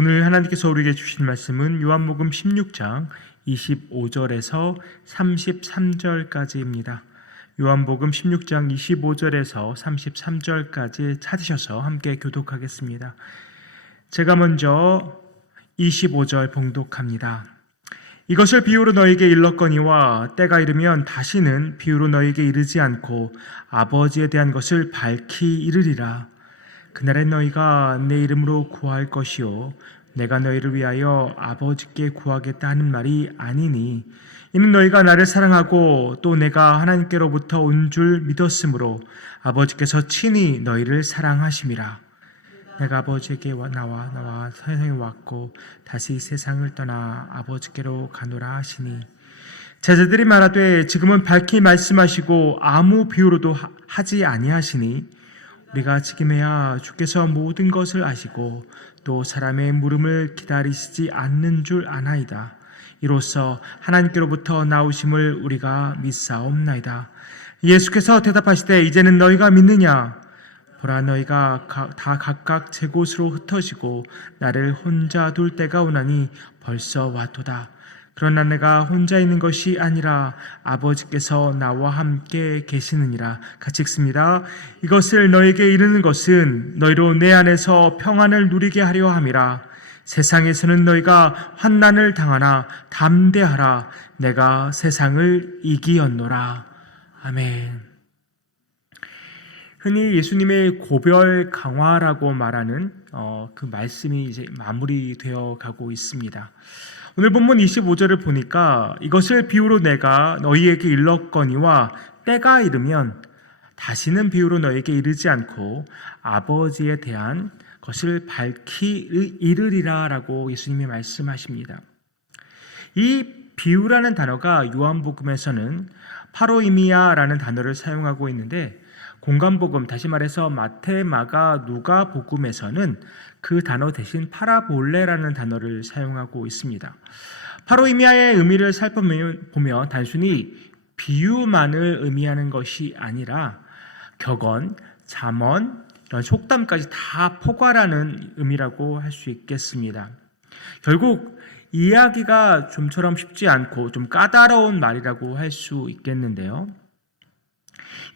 오늘 하나님께서 우리에게 주신 말씀은 요한복음 16장 25절에서 33절까지입니다. 요한복음 16장 25절에서 33절까지 찾으셔서 함께 교독하겠습니다. 제가 먼저 25절 봉독합니다. 이것을 비유로 너에게 일렀거니와 때가 이르면 다시는 비유로 너에게 이르지 않고 아버지에 대한 것을 밝히 이르리라. 그날에 너희가 내 이름으로 구할 것이요 내가 너희를 위하여 아버지께 구하겠다 하는 말이 아니니 이는 너희가 나를 사랑하고 또 내가 하나님께로부터 온 줄 믿었으므로 아버지께서 친히 너희를 사랑하심이라. 내가 아버지에게 나와 세상에 왔고 다시 세상을 떠나 아버지께로 가노라 하시니 제자들이 말하되 지금은 밝히 말씀하시고 아무 비유로도 하지 아니하시니 우리가 지금에야 주께서 모든 것을 아시고 또 사람의 물음을 기다리시지 않는 줄 아나이다. 이로써 하나님께로부터 나오심을 우리가 믿사옵나이다. 예수께서 대답하시되 이제는 너희가 믿느냐? 보라, 너희가 다 각각 제 곳으로 흩어지고 나를 혼자 둘 때가 오나니 벌써 왔도다. 그러나 내가 혼자 있는 것이 아니라 아버지께서 나와 함께 계시느니라. 같이 읽습니다. 이것을 너에게 이르는 것은 너희로 내 안에서 평안을 누리게 하려 함이라. 세상에서는 너희가 환난을 당하나 담대하라. 내가 세상을 이기었노라. 아멘. 흔히 예수님의 고별 강화라고 말하는 그 말씀이 이제 마무리되어 가고 있습니다. 오늘 본문 25절을 보니까 이것을 비유로 내가 너희에게 일렀거니와 때가 이르면 다시는 비유로 너희에게 이르지 않고 아버지에 대한 것을 밝히 이르리라 라고 예수님이 말씀하십니다. 이 비유라는 단어가 요한복음에서는 파로이미아라는 단어를 사용하고 있는데 공관복음, 다시 말해서 마태, 마가, 누가 복음에서는 그 단어 대신 파라볼레라는 단어를 사용하고 있습니다. 파로이미아의 의미를 살펴보면 단순히 비유만을 의미하는 것이 아니라 격언, 잠언, 이런 속담까지 다 포괄하는 의미라고 할 수 있겠습니다. 결국 이해하기가 좀처럼 쉽지 않고 좀 까다로운 말이라고 할 수 있겠는데요.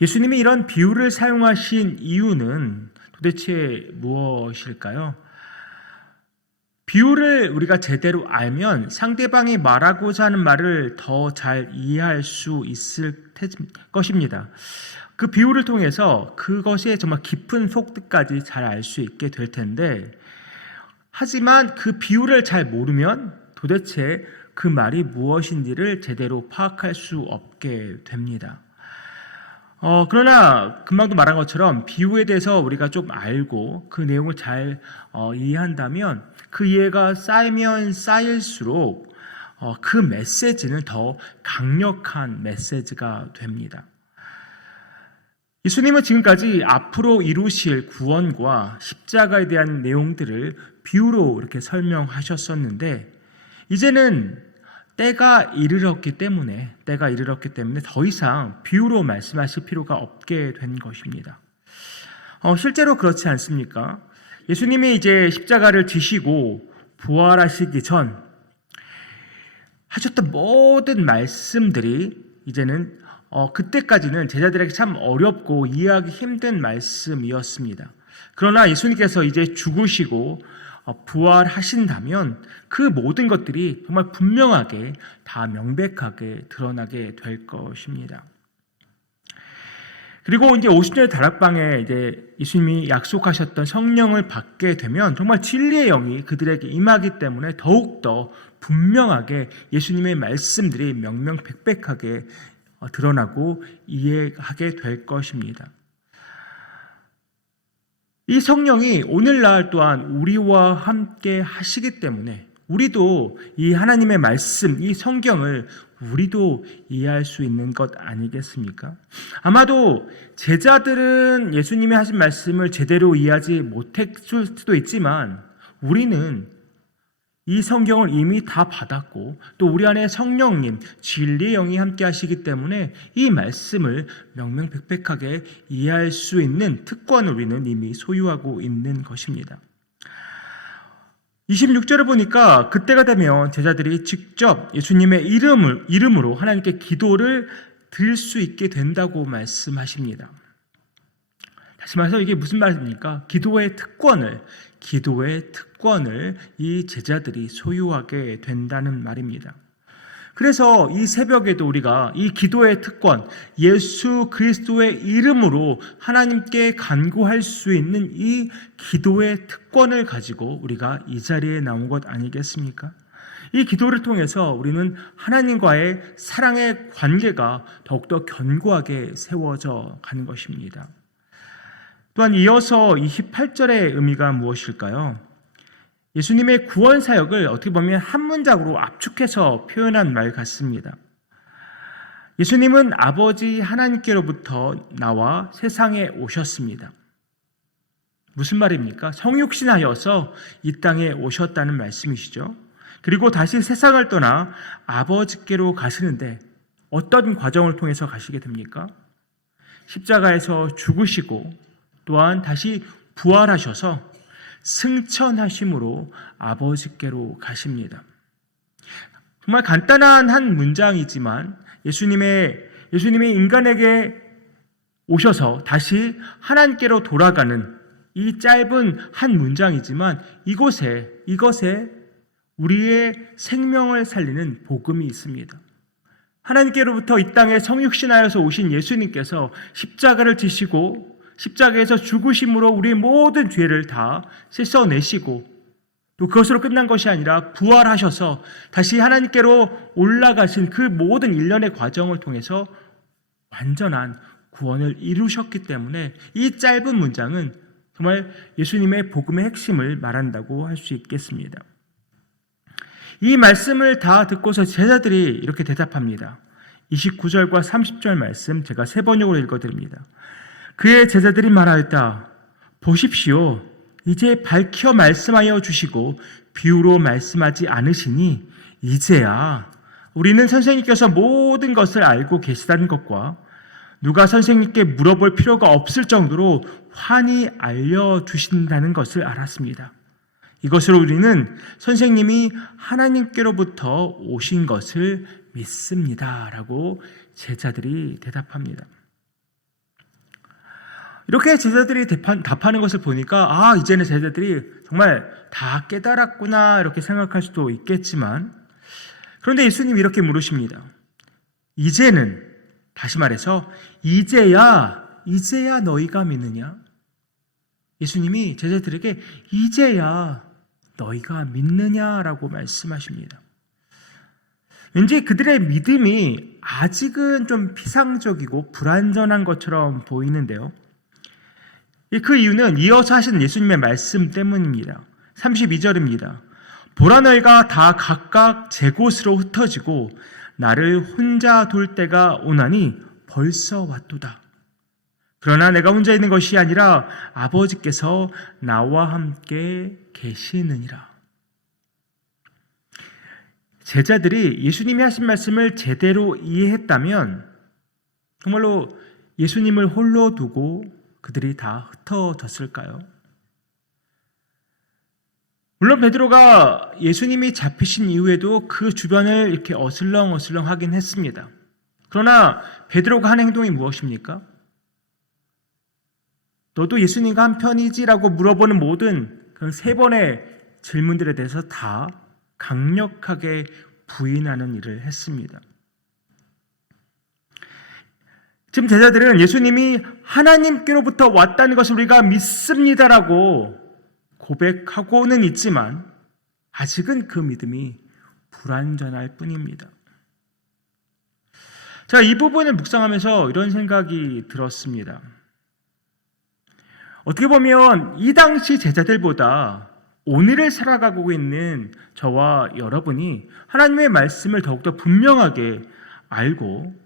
예수님이 이런 비유를 사용하신 이유는 도대체 무엇일까요? 비유를 우리가 제대로 알면 상대방이 말하고자 하는 말을 더 잘 이해할 수 있을 것입니다. 그 비유를 통해서 그것의 정말 깊은 속뜻까지 잘 알 수 있게 될 텐데, 하지만 그 비유를 잘 모르면 도대체 그 말이 무엇인지를 제대로 파악할 수 없게 됩니다. 그러나 금방도 말한 것처럼 비유에 대해서 우리가 좀 알고 그 내용을 잘 이해한다면 그 이해가 쌓이면 쌓일수록 그 메시지는 더 강력한 메시지가 됩니다. 예수님은 지금까지 앞으로 이루실 구원과 십자가에 대한 내용들을 비유로 이렇게 설명하셨었는데 이제는 때가 이르렀기 때문에 더 이상 비유로 말씀하실 필요가 없게 된 것입니다. 실제로 그렇지 않습니까? 예수님이 이제 십자가를 지시고 부활하시기 전 하셨던 모든 말씀들이 이제는 그때까지는 제자들에게 참 어렵고 이해하기 힘든 말씀이었습니다. 그러나 예수님께서 이제 죽으시고 부활하신다면 그 모든 것들이 정말 분명하게 다 명백하게 드러나게 될 것입니다. 그리고 이제 50년의 다락방에 이제 예수님이 약속하셨던 성령을 받게 되면 정말 진리의 영이 그들에게 임하기 때문에 더욱더 분명하게 예수님의 말씀들이 명명백백하게 드러나고 이해하게 될 것입니다. 이 성령이 오늘날 또한 우리와 함께 하시기 때문에 우리도 이 하나님의 말씀, 이 성경을 우리도 이해할 수 있는 것 아니겠습니까? 아마도 제자들은 예수님이 하신 말씀을 제대로 이해하지 못했을 수도 있지만 우리는 이 성경을 이미 다 받았고 또 우리 안에 성령님, 진리의 영이 함께 하시기 때문에 이 말씀을 명명백백하게 이해할 수 있는 특권을 우리는 이미 소유하고 있는 것입니다. 26절을 보니까 그때가 되면 제자들이 직접 예수님의 이름으로 하나님께 기도를 드릴 수 있게 된다고 말씀하십니다. 다시 말해서 이게 무슨 말입니까? 기도의 특권을 이 제자들이 소유하게 된다는 말입니다. 그래서 이 새벽에도 우리가 이 기도의 특권, 예수 그리스도의 이름으로 하나님께 간구할 수 있는 이 기도의 특권을 가지고 우리가 이 자리에 나온 것 아니겠습니까? 이 기도를 통해서 우리는 하나님과의 사랑의 관계가 더욱더 견고하게 세워져 가는 것입니다. 또한 이어서 이 18절의 의미가 무엇일까요? 예수님의 구원 사역을 어떻게 보면 한 문장으로 압축해서 표현한 말 같습니다. 예수님은 아버지 하나님께로부터 나와 세상에 오셨습니다. 무슨 말입니까? 성육신하여서 이 땅에 오셨다는 말씀이시죠. 그리고 다시 세상을 떠나 아버지께로 가시는데 어떤 과정을 통해서 가시게 됩니까? 십자가에서 죽으시고 또한 다시 부활하셔서 승천하심으로 아버지께로 가십니다. 정말 간단한 한 문장이지만 예수님이 인간에게 오셔서 다시 하나님께로 돌아가는 이 짧은 한 문장이지만 이것에 우리의 생명을 살리는 복음이 있습니다. 하나님께로부터 이 땅에 성육신하여서 오신 예수님께서 십자가를 지시고 십자가에서 죽으심으로 우리의 모든 죄를 다 씻어내시고 또 그것으로 끝난 것이 아니라 부활하셔서 다시 하나님께로 올라가신 그 모든 일련의 과정을 통해서 완전한 구원을 이루셨기 때문에 이 짧은 문장은 정말 예수님의 복음의 핵심을 말한다고 할 수 있겠습니다. 이 말씀을 다 듣고서 제자들이 이렇게 대답합니다. 29절과 30절 말씀 제가 세 번역으로 읽어드립니다. 그의 제자들이 말하였다. 보십시오. 이제 밝혀 말씀하여 주시고 비유로 말씀하지 않으시니 이제야 우리는 선생님께서 모든 것을 알고 계시다는 것과 누가 선생님께 물어볼 필요가 없을 정도로 환히 알려주신다는 것을 알았습니다. 이것으로 우리는 선생님이 하나님께로부터 오신 것을 믿습니다. 라고 제자들이 대답합니다. 이렇게 제자들이 답하는 것을 보니까 이제는 제자들이 정말 다 깨달았구나 이렇게 생각할 수도 있겠지만 그런데 예수님이 이렇게 물으십니다. 이제는 다시 말해서 이제야 너희가 믿느냐? 예수님이 제자들에게 이제야 너희가 믿느냐라고 말씀하십니다. 왠지 그들의 믿음이 아직은 좀 피상적이고 불완전한 것처럼 보이는데요. 그 이유는 이어서 하신 예수님의 말씀 때문입니다. 32절입니다. 보라 너희가 다 각각 제 곳으로 흩어지고 나를 혼자 둘 때가 오나니 벌써 왔도다. 그러나 내가 혼자 있는 것이 아니라 아버지께서 나와 함께 계시느니라. 제자들이 예수님이 하신 말씀을 제대로 이해했다면 정말로 예수님을 홀로 두고 그들이 다 흩어졌을까요? 물론 베드로가 예수님이 잡히신 이후에도 그 주변을 이렇게 어슬렁어슬렁 하긴 했습니다. 그러나 베드로가 한 행동이 무엇입니까? 너도 예수님과 한 편이지라고 물어보는 모든 그런 세 번의 질문들에 대해서 다 강력하게 부인하는 일을 했습니다. 지금 제자들은 예수님이 하나님께로부터 왔다는 것을 우리가 믿습니다라고 고백하고는 있지만 아직은 그 믿음이 불완전할 뿐입니다. 자, 이 부분을 묵상하면서 이런 생각이 들었습니다. 어떻게 보면 이 당시 제자들보다 오늘을 살아가고 있는 저와 여러분이 하나님의 말씀을 더욱더 분명하게 알고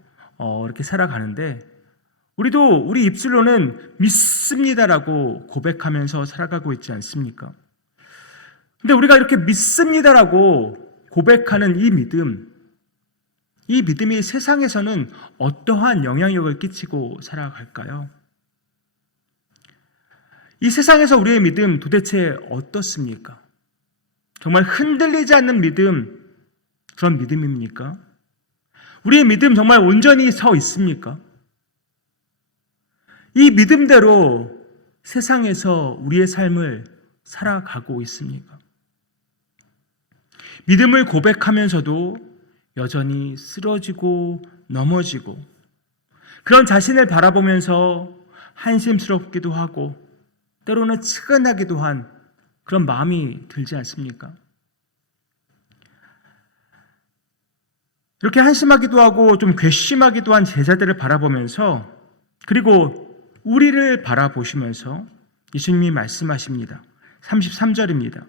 이렇게 살아가는데 우리도 우리 입술로는 믿습니다라고 고백하면서 살아가고 있지 않습니까? 근데 우리가 이렇게 믿습니다라고 고백하는 이 믿음이 세상에서는 어떠한 영향력을 끼치고 살아갈까요? 이 세상에서 우리의 믿음 도대체 어떻습니까? 정말 흔들리지 않는 믿음, 그런 믿음입니까? 우리의 믿음 정말 온전히 서 있습니까? 이 믿음대로 세상에서 우리의 삶을 살아가고 있습니까? 믿음을 고백하면서도 여전히 쓰러지고 넘어지고 그런 자신을 바라보면서 한심스럽기도 하고 때로는 측은하기도 한 그런 마음이 들지 않습니까? 이렇게 한심하기도 하고 좀 괘씸하기도 한 제자들을 바라보면서 그리고 우리를 바라보시면서 예수님이 말씀하십니다. 33절입니다.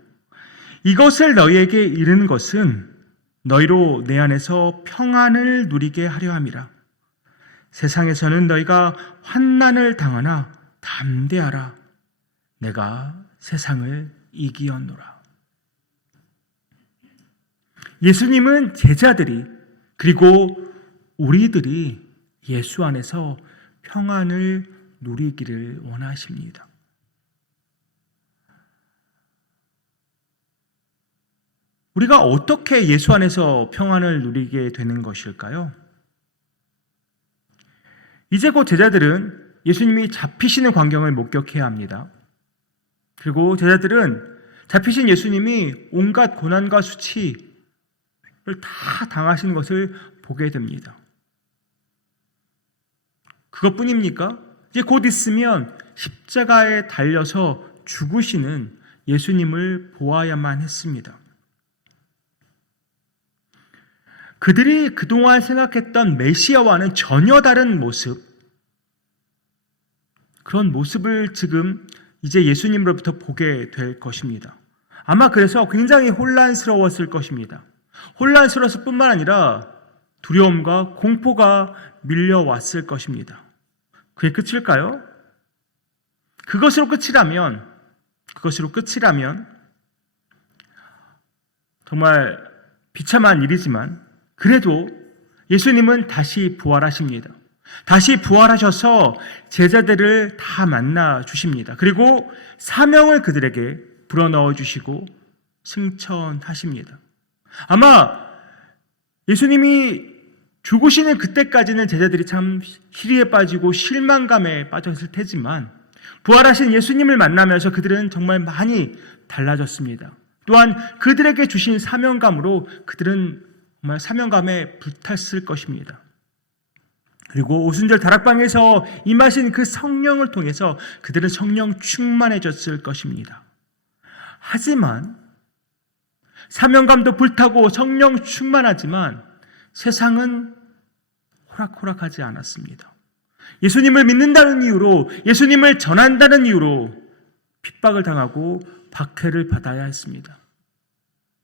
이것을 너희에게 이르는 것은 너희로 내 안에서 평안을 누리게 하려 함이라. 세상에서는 너희가 환난을 당하나 담대하라. 내가 세상을 이기었노라. 예수님은 제자들이 그리고 우리들이 예수 안에서 평안을 누리기를 원하십니다. 우리가 어떻게 예수 안에서 평안을 누리게 되는 것일까요? 이제 곧 제자들은 예수님이 잡히시는 광경을 목격해야 합니다. 그리고 제자들은 잡히신 예수님이 온갖 고난과 수치를 다 당하시는 것을 보게 됩니다. 그것뿐입니까? 이제 곧 있으면 십자가에 달려서 죽으시는 예수님을 보아야만 했습니다. 그들이 그동안 생각했던 메시아와는 전혀 다른 모습, 그런 모습을 지금 이제 예수님으로부터 보게 될 것입니다. 아마 그래서 굉장히 혼란스러웠을 것입니다. 혼란스러웠을 뿐만 아니라 두려움과 공포가 밀려왔을 것입니다. 그게 끝일까요? 그것으로 끝이라면 정말 비참한 일이지만 그래도 예수님은 다시 부활하십니다. 다시 부활하셔서 제자들을 다 만나 주십니다. 그리고 사명을 그들에게 불어넣어 주시고 승천하십니다. 아마 예수님이 죽으시는 그때까지는 제자들이 참 희리에 빠지고 실망감에 빠졌을 테지만 부활하신 예수님을 만나면서 그들은 정말 많이 달라졌습니다. 또한 그들에게 주신 사명감으로 그들은 정말 사명감에 불탔을 것입니다. 그리고 오순절 다락방에서 임하신 그 성령을 통해서 그들은 성령 충만해졌을 것입니다. 하지만 사명감도 불타고 성령 충만하지만 세상은 호락호락하지 않았습니다. 예수님을 믿는다는 이유로, 예수님을 전한다는 이유로 핍박을 당하고 박해를 받아야 했습니다.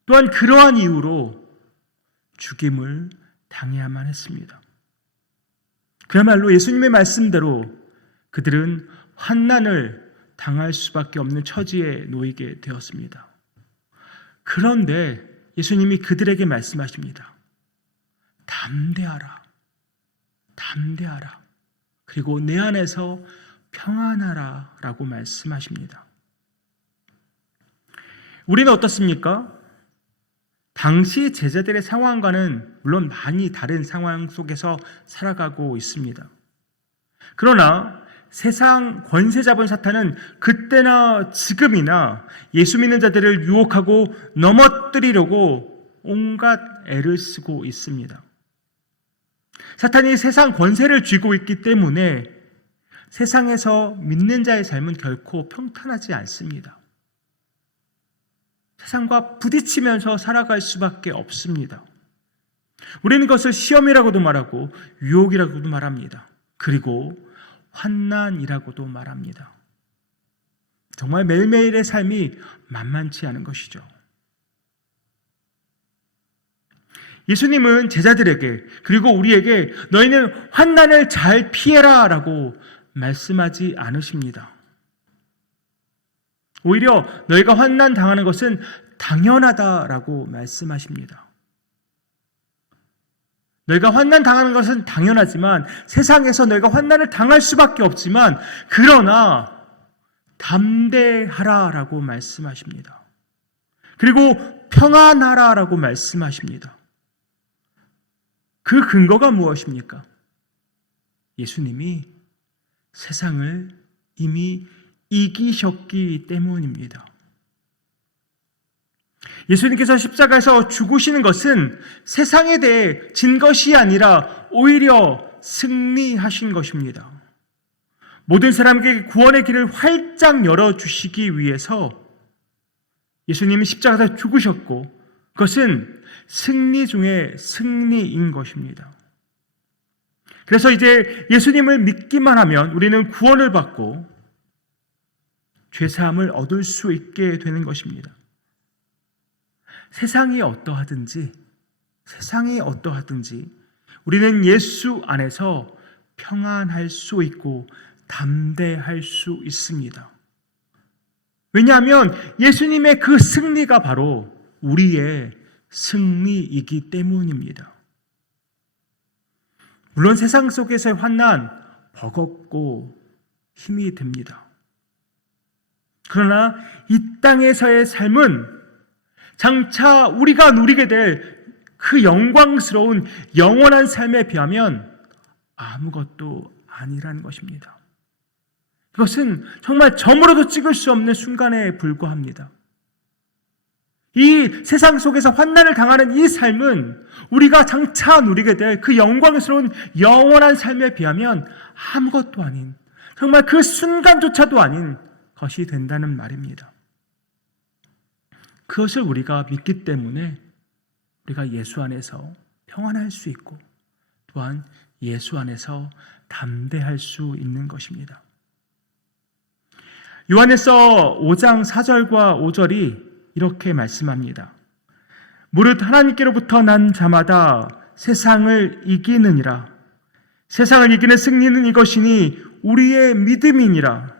또한 그러한 이유로 죽임을 당해야만 했습니다. 그야말로 예수님의 말씀대로 그들은 환난을 당할 수밖에 없는 처지에 놓이게 되었습니다. 그런데 예수님이 그들에게 말씀하십니다. 담대하라. 담대하라. 그리고 내 안에서 평안하라 라고 말씀하십니다. 우리는 어떻습니까? 당시 제자들의 상황과는 물론 많이 다른 상황 속에서 살아가고 있습니다. 그러나 세상 권세 잡은 사탄은 그때나 지금이나 예수 믿는 자들을 유혹하고 넘어뜨리려고 온갖 애를 쓰고 있습니다. 사탄이 세상 권세를 쥐고 있기 때문에 세상에서 믿는 자의 삶은 결코 평탄하지 않습니다. 세상과 부딪히면서 살아갈 수밖에 없습니다. 우리는 그것을 시험이라고도 말하고 유혹이라고도 말합니다. 그리고 환난이라고도 말합니다. 정말 매일매일의 삶이 만만치 않은 것이죠. 예수님은 제자들에게 그리고 우리에게 너희는 환난을 잘 피해라 라고 말씀하지 않으십니다. 오히려 너희가 환난 당하는 것은 당연하다라고 말씀하십니다. 너희가 환난 당하는 것은 당연하지만 세상에서 너희가 환난을 당할 수밖에 없지만 그러나 담대하라라고 말씀하십니다. 그리고 평안하라라고 말씀하십니다. 그 근거가 무엇입니까? 예수님이 세상을 이미 이기셨기 때문입니다. 예수님께서 십자가에서 죽으시는 것은 세상에 대해 진 것이 아니라 오히려 승리하신 것입니다. 모든 사람에게 구원의 길을 활짝 열어주시기 위해서 예수님이 십자가에서 죽으셨고, 그것은 승리 중에 승리인 것입니다. 그래서 이제 예수님을 믿기만 하면 우리는 구원을 받고 죄사함을 얻을 수 있게 되는 것입니다. 세상이 어떠하든지 우리는 예수 안에서 평안할 수 있고 담대할 수 있습니다. 왜냐하면 예수님의 그 승리가 바로 우리의 승리이기 때문입니다. 물론 세상 속에서의 환난 버겁고 힘이 듭니다. 그러나 이 땅에서의 삶은 장차 우리가 누리게 될 그 영광스러운 영원한 삶에 비하면 아무것도 아니라는 것입니다. 그것은 정말 점으로도 찍을 수 없는 순간에 불과합니다. 이 세상 속에서 환난을 당하는 이 삶은 우리가 장차 누리게 될 그 영광스러운 영원한 삶에 비하면 아무것도 아닌, 정말 그 순간조차도 아닌 것이 된다는 말입니다. 그것을 우리가 믿기 때문에 우리가 예수 안에서 평안할 수 있고 또한 예수 안에서 담대할 수 있는 것입니다. 요한에서 5장 4절과 5절이 이렇게 말씀합니다. 무릇 하나님께로부터 난 자마다 세상을 이기느니라. 세상을 이기는 승리는 이것이니 우리의 믿음이니라.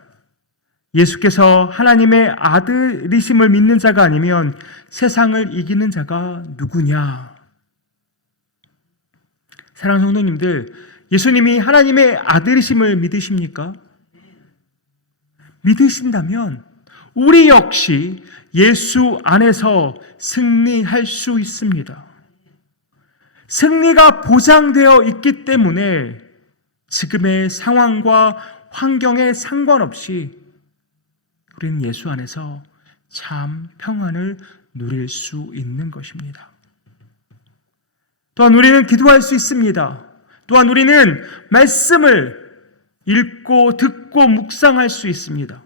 예수께서 하나님의 아들이심을 믿는 자가 아니면 세상을 이기는 자가 누구냐? 사랑하는 성도님들, 예수님이 하나님의 아들이심을 믿으십니까? 믿으신다면 우리 역시 예수 안에서 승리할 수 있습니다. 승리가 보장되어 있기 때문에 지금의 상황과 환경에 상관없이 우리는 예수 안에서 참 평안을 누릴 수 있는 것입니다. 또한 우리는 기도할 수 있습니다. 또한 우리는 말씀을 읽고 듣고 묵상할 수 있습니다.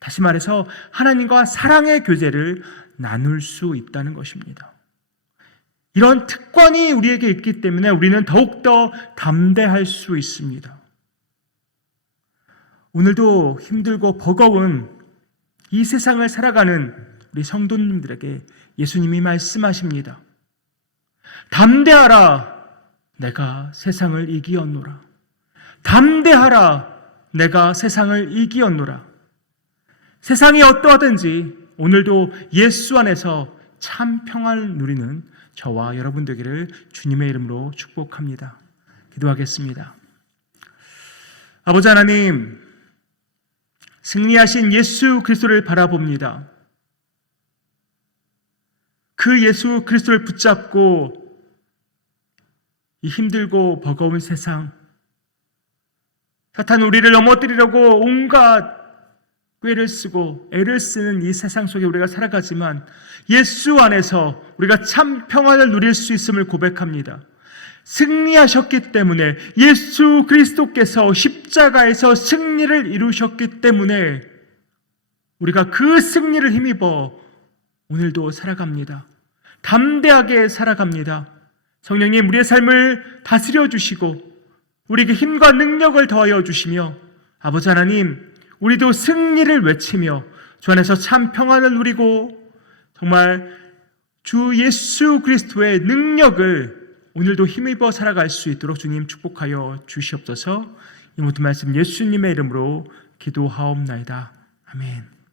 다시 말해서 하나님과 사랑의 교제를 나눌 수 있다는 것입니다. 이런 특권이 우리에게 있기 때문에 우리는 더욱더 담대할 수 있습니다. 오늘도 힘들고 버거운 이 세상을 살아가는 우리 성도님들에게 예수님이 말씀하십니다. 담대하라, 내가 세상을 이기었노라. 담대하라, 내가 세상을 이기었노라. 세상이 어떠하든지 오늘도 예수 안에서 참 평안을 누리는 저와 여러분 되기를 주님의 이름으로 축복합니다. 기도하겠습니다. 아버지 하나님, 승리하신 예수 그리스도를 바라봅니다. 그 예수 그리스도를 붙잡고 이 힘들고 버거운 세상, 사탄은 우리를 넘어뜨리려고 온갖 꾀를 쓰고 애를 쓰는 이 세상 속에 우리가 살아가지만 예수 안에서 우리가 참 평안을 누릴 수 있음을 고백합니다. 승리하셨기 때문에, 예수 그리스도께서 십자가에서 승리를 이루셨기 때문에 우리가 그 승리를 힘입어 오늘도 살아갑니다. 담대하게 살아갑니다. 성령님, 우리의 삶을 다스려 주시고 우리에게 힘과 능력을 더하여 주시며, 아버지 하나님, 우리도 승리를 외치며 주 안에서 참 평안을 누리고 정말 주 예수 그리스도의 능력을 오늘도 힘입어 살아갈 수 있도록 주님 축복하여 주시옵소서. 이 모든 말씀 예수님의 이름으로 기도하옵나이다. 아멘.